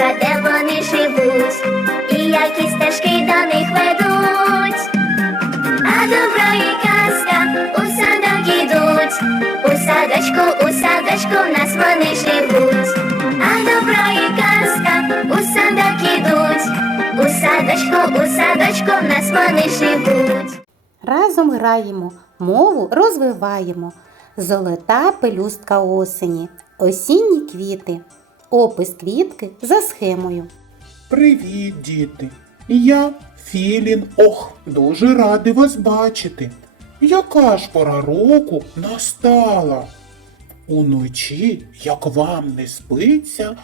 казка, де вони живуть, і які стежки до них ведуть. А добра і казка у садок ідуть, у садочку, у садочку в нас вони живуть. А добра і казка у садок ідуть, у садочку, у садочку в нас вони живуть. Разом граємо, мову розвиваємо. Золота пелюстка осені, осінні квіти. Опис квітки за схемою. Привіт, діти! Я Філін. Ох, дуже радий вас бачити. Яка ж пора року настала? Уночі, як вам не спиться,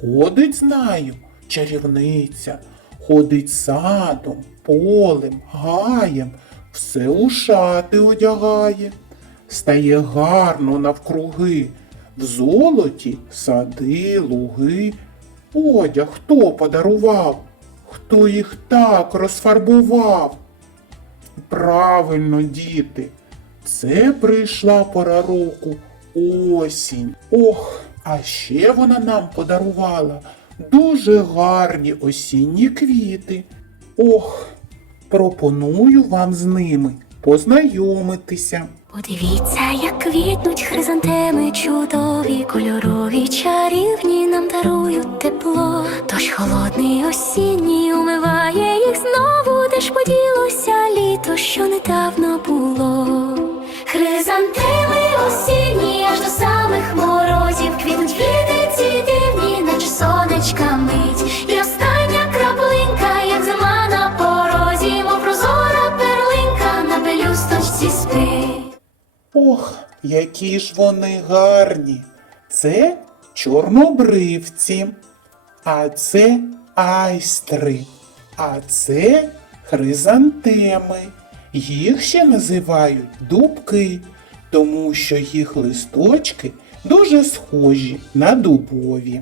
ходить, знаю, чарівниця, ходить садом, полем, гаєм, все у шати одягає, стає гарно навкруги, в золоті сади, луги. Одяг хто подарував? Хто їх так розфарбував? Правильно, діти, це прийшла пора року осінь. Ох, а ще вона нам подарувала дуже гарні осінні квіти. Ох, пропоную вам з ними познайомитися. Подивіться, як квітнуть хризантеми чудові, кольорові, чарівні нам дарують тепло. Тож холодний осінній умиває їх знову, де ж поділося літо, що недавно було. Хризантеми осінні Ох, які ж вони гарні. Це чорнобривці, а це айстри, а це хризантеми. Їх ще називають дубки, тому що їх листочки дуже схожі на дубові.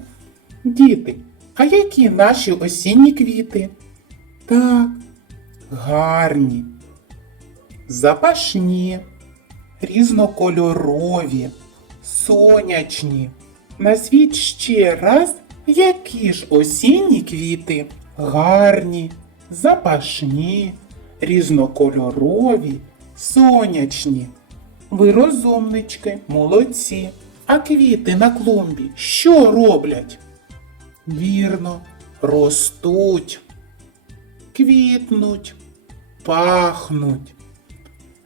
Діти, а які наші осінні квіти? Так, гарні, запашні різнокольорові, сонячні. Назвіть ще раз, які ж осінні квіти гарні, запашні, різнокольорові, сонячні. Ви розумнички, молодці. А квіти на клумбі що роблять? Вірно, ростуть, квітнуть, пахнуть.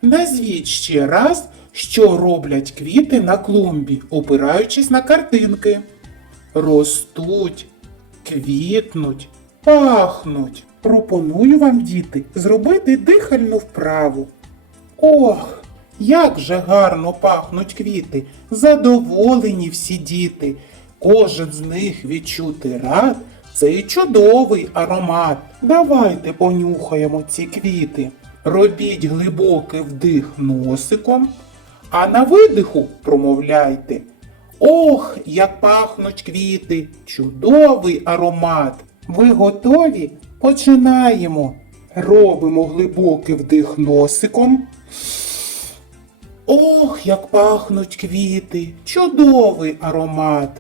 Назвіть ще раз, що роблять квіти на клумбі, опираючись на картинки. Ростуть, квітнуть, пахнуть. Пропоную вам, діти, зробити дихальну вправу. Ох, як же гарно пахнуть квіти, задоволені всі діти. Кожен з них відчути рад цей чудовий аромат. Давайте понюхаємо ці квіти. Робіть глибокий вдих носиком, а на видиху промовляйте. Ох, як пахнуть квіти! Чудовий аромат! Ви готові? Починаємо. Робимо глибокий вдих носиком. Ох, як пахнуть квіти! Чудовий аромат!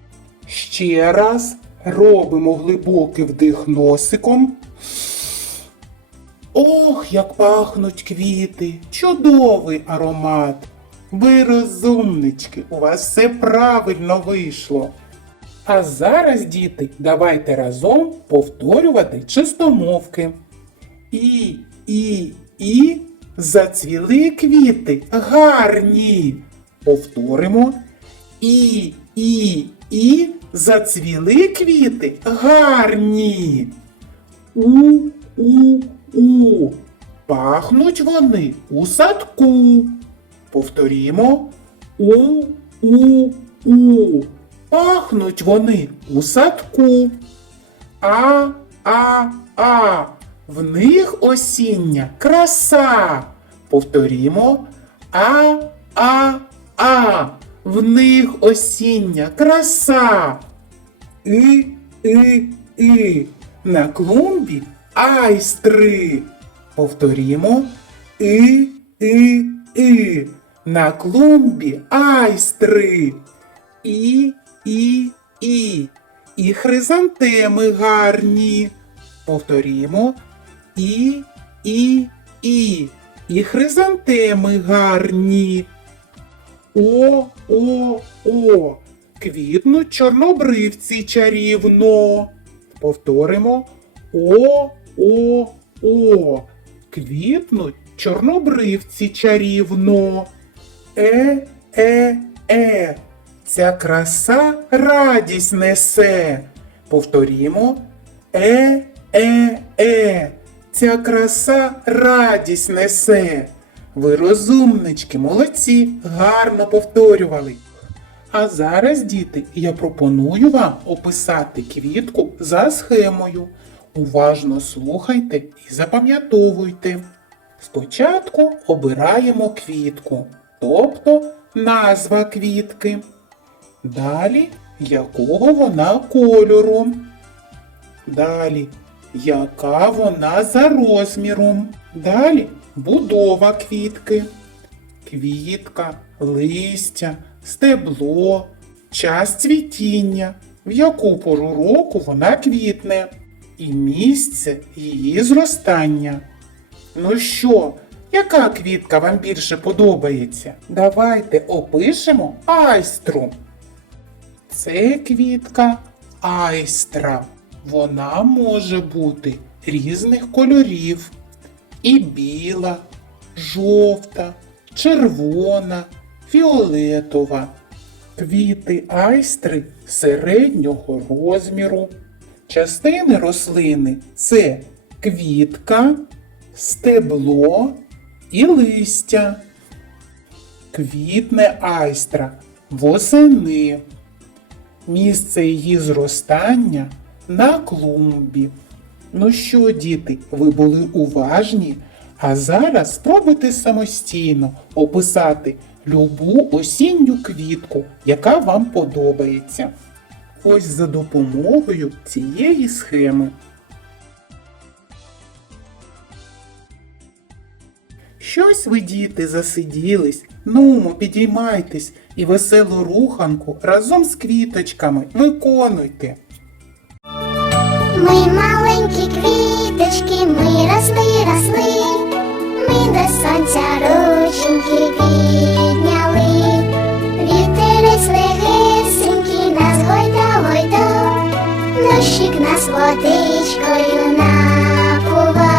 Ще раз робимо глибокий вдих носиком. Ох, як пахнуть квіти! Чудовий аромат! Ви розумнички, у вас все правильно вийшло. А зараз, діти, давайте разом повторювати чистомовки. І, і, і зацвіли квіти гарні. Повторимо. І, і, і зацвіли квіти гарні. У, у, у. Пахнуть вони у садку. Повторімо. У, у, у. Пахнуть вони у садку. А, а, а. В них осіння краса. Повторімо. А, а, а. В них осіння краса. І, і, і. На клумбі айстри. Повторімо. І, і, і. На клумбі айстри. І, і, і. І хризантеми гарні. Повторімо. І, і, і. І хризантеми гарні. О, о, о. Квітнуть чорнобривці чарівно. Повторимо. О, о, о. Квітнуть чорнобривці чарівно. Е, е, е. Ця краса радість несе. Повторімо. Е, е, е. Ця краса радість несе. Ви розумнички, молодці, гарно повторювали. А зараз, діти, я пропоную вам описати квітку за схемою. Уважно слухайте і запам'ятовуйте. Спочатку обираємо квітку, тобто назва квітки. Далі якого вона кольору. Далі яка вона за розміром. Далі будова квітки. Квітка, листя, стебло, час цвітіння, в яку пору року вона квітне, і місце її зростання. Ну що, яка квітка вам більше подобається? Давайте опишемо айстру. Це квітка айстра. Вона може бути різних кольорів. І біла, жовта, червона, фіолетова. Квіти айстри середнього розміру. Частини рослини це квітка, стебло і листя. Квітне айстра восени. Місце її зростання на клумбі. Ну що, діти, ви були уважні? А зараз спробуйте самостійно описати любу осінню квітку, яка вам подобається. Ось за допомогою цієї схеми. Щось ви, діти, засиділись, нумо підіймайтесь і веселу руханку разом з квіточками виконуйте. Ми маленькі квіточки, ми росли, росли, ми до сонця рученьки підняли, нас водичкою напував.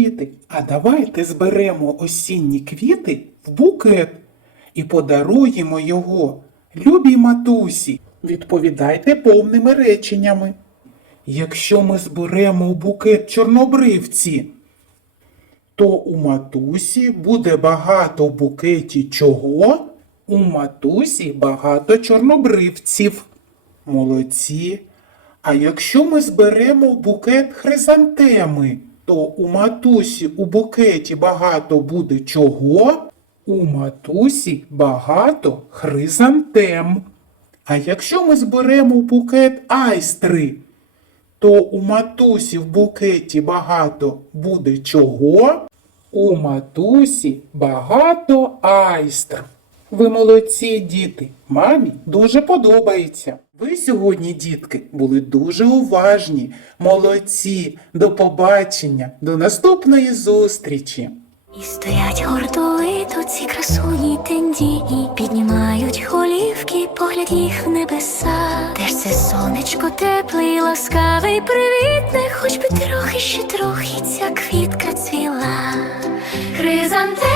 Діти, а давайте зберемо осінні квіти в букет і подаруємо його любій матусі. Відповідайте повними реченнями. Якщо ми зберемо у букет чорнобривці, то у матусі буде багато в букеті чого? У матусі багато чорнобривців. Молодці. А якщо ми зберемо букет хризантеми, то у матусі у букеті багато буде чого? У матусі багато хризантем. А якщо ми зберемо в букет айстри, то у матусі в букеті багато буде чого? У матусі багато айстр. Ви молодці, діти. Мамі дуже подобається. Ви сьогодні, дітки, були дуже уважні, молодці. До побачення, до наступної зустрічі. І стоять гордовито ці красуні тендітні, піднімають голівки, погляд їх в небеса. Де ж це сонечко тепле, і ласкаве й привітне, хоч би трохи ще трохи ця квітка цвіла. Хризантеми